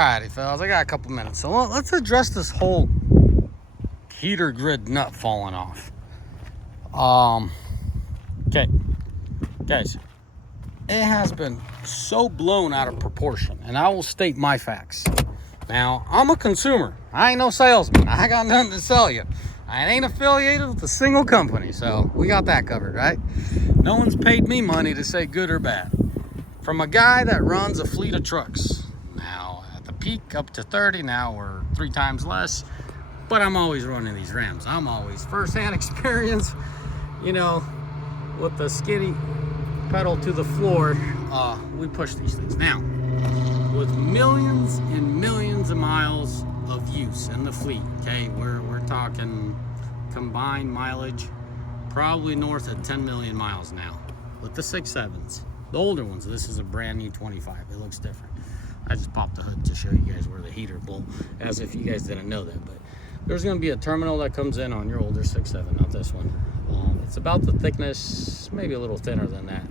Alrighty, fellas, I got a couple minutes. So let's address this whole heater grid nut falling off. Okay, guys, it has been so blown out of proportion, and I will state my facts. Now, I'm a consumer. I ain't no salesman. I got nothing to sell you. I ain't affiliated with a single company, so we got that covered, right? No one's paid me money to say good or bad. From a guy that runs a fleet of trucks. Now, at the peak, up to 30, now we're 3 times less. But I'm always running these Rams. I'm always first-hand experience, you know, with the skinny pedal to the floor. We push these things. Now, with millions and millions of miles of use in the fleet, okay, we're talking combined mileage probably north of 10 million miles now with the 6.7s. The older ones, this is a brand new 25. It looks different. I just popped the hood to show you guys where the heater bolt, as if you guys didn't know that. But there's going to be a terminal that comes in on your older 6.7, not this one. It's about the thickness, maybe a little thinner than that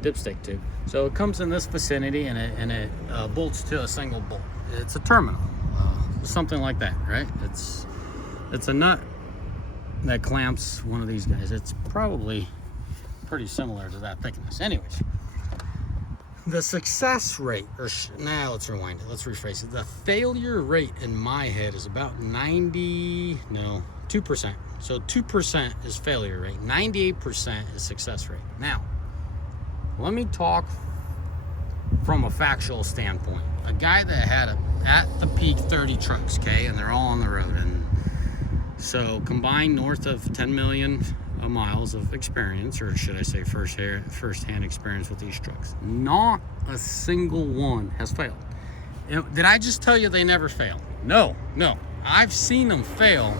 dipstick tube. So it comes in this vicinity, and it bolts to a single bolt. It's a terminal, something like that, right? It's a nut that clamps one of these guys. It's probably pretty similar to that thickness. Anyways, the success rate, now let's rewind it, let's rephrase it. The failure rate in my head is about 2%. So 2% is failure rate, 98% is success rate. Now, let me talk from a factual standpoint. A guy that had at the peak 30 trucks, okay, and they're all on the road, and so combined north of 10 million miles of experience, or should I say first-hand experience with these trucks. Not a single one has failed. Did I just tell you they never fail? No. I've seen them fail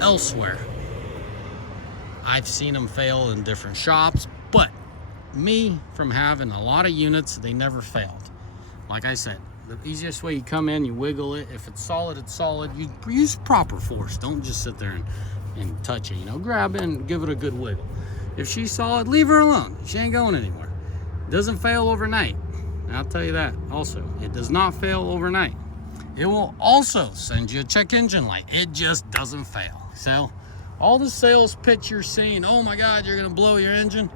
elsewhere. I've seen them fail in different shops, but me, from having a lot of units, they never failed. Like I said, the easiest way, you come in, you wiggle it. If it's solid, it's solid. You use proper force. Don't just sit there and touch it, you know, grab it and give it a good wiggle. If she's solid, leave her alone. She ain't going anywhere. It doesn't fail overnight. I'll tell you that also. It does not fail overnight. It will also send you a check engine light. It just doesn't fail. So all the sales pitch you're seeing, oh my God, you're gonna blow your engine,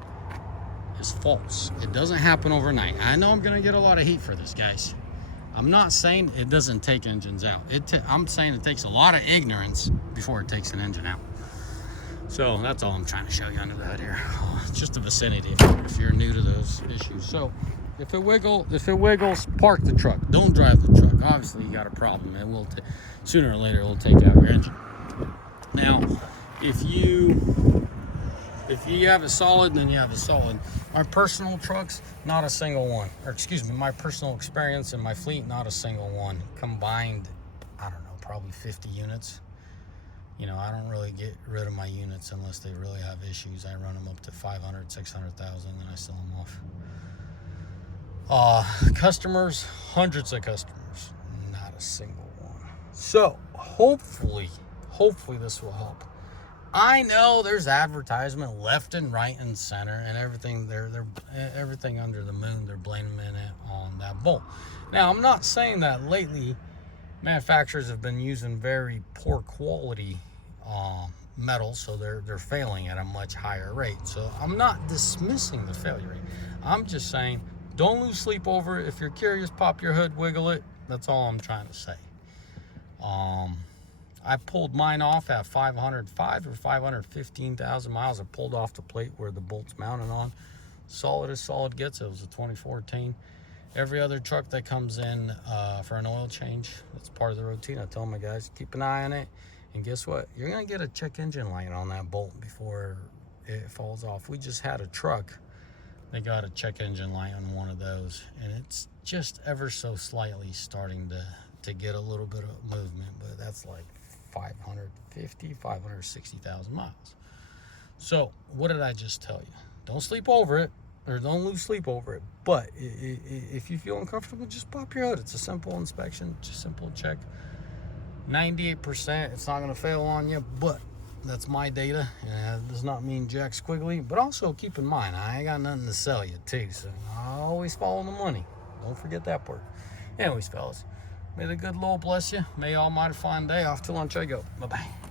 is false. It doesn't happen overnight. I know I'm gonna get a lot of heat for this, guys. I'm not saying it doesn't take engines out. I'm saying it takes a lot of ignorance before it takes an engine out. So that's all I'm trying to show you under the hood here. It's just the vicinity if you're new to those issues. So if it wiggles, park the truck. Don't drive the truck. Obviously, you got a problem. It will sooner or later it'll take out your engine. Now, if you have a solid, then you have a solid. My personal trucks, not a single one. Or excuse me, my personal experience in my fleet, not a single one. Combined, I don't know, probably 50 units. You know, I don't really get rid of my units unless they really have issues. I run them up to 500, 600,000, and I sell them off. Customers, hundreds of customers, not a single one. So hopefully this will help. I know there's advertisement left and right and center and everything. They're everything under the moon. They're blaming it on that bolt. Now, I'm not saying that lately manufacturers have been using very poor quality metal, so they're failing at a much higher rate. So I'm not dismissing the failure rate. I'm just saying don't lose sleep over it. If you're curious, pop your hood, wiggle it. That's all I'm trying to say. I pulled mine off at 505 or 515,000 miles. I pulled off the plate where the bolt's mounted on. Solid as solid gets. It was a 2014. Every other truck that comes in for an oil change, that's part of the routine. I tell my guys, keep an eye on it. And guess what? You're going to get a check engine light on that bolt before it falls off. We just had a truck. They got a check engine light on one of those. And it's just ever so slightly starting to get a little bit of movement. But that's like 560,000 miles. So what did I just tell you? Don't sleep over it, or don't lose sleep over it. But if you feel uncomfortable, just pop your hood. It's a simple inspection, just simple check. 98%, it's not going to fail on you, but that's my data, and it does not mean jack squiggly. But also keep in mind, I ain't got nothing to sell you too, so I always follow the money. Don't forget that part. Anyways, fellas, may the good Lord bless you. May Almighty find day. Off to lunch I go. Bye-bye.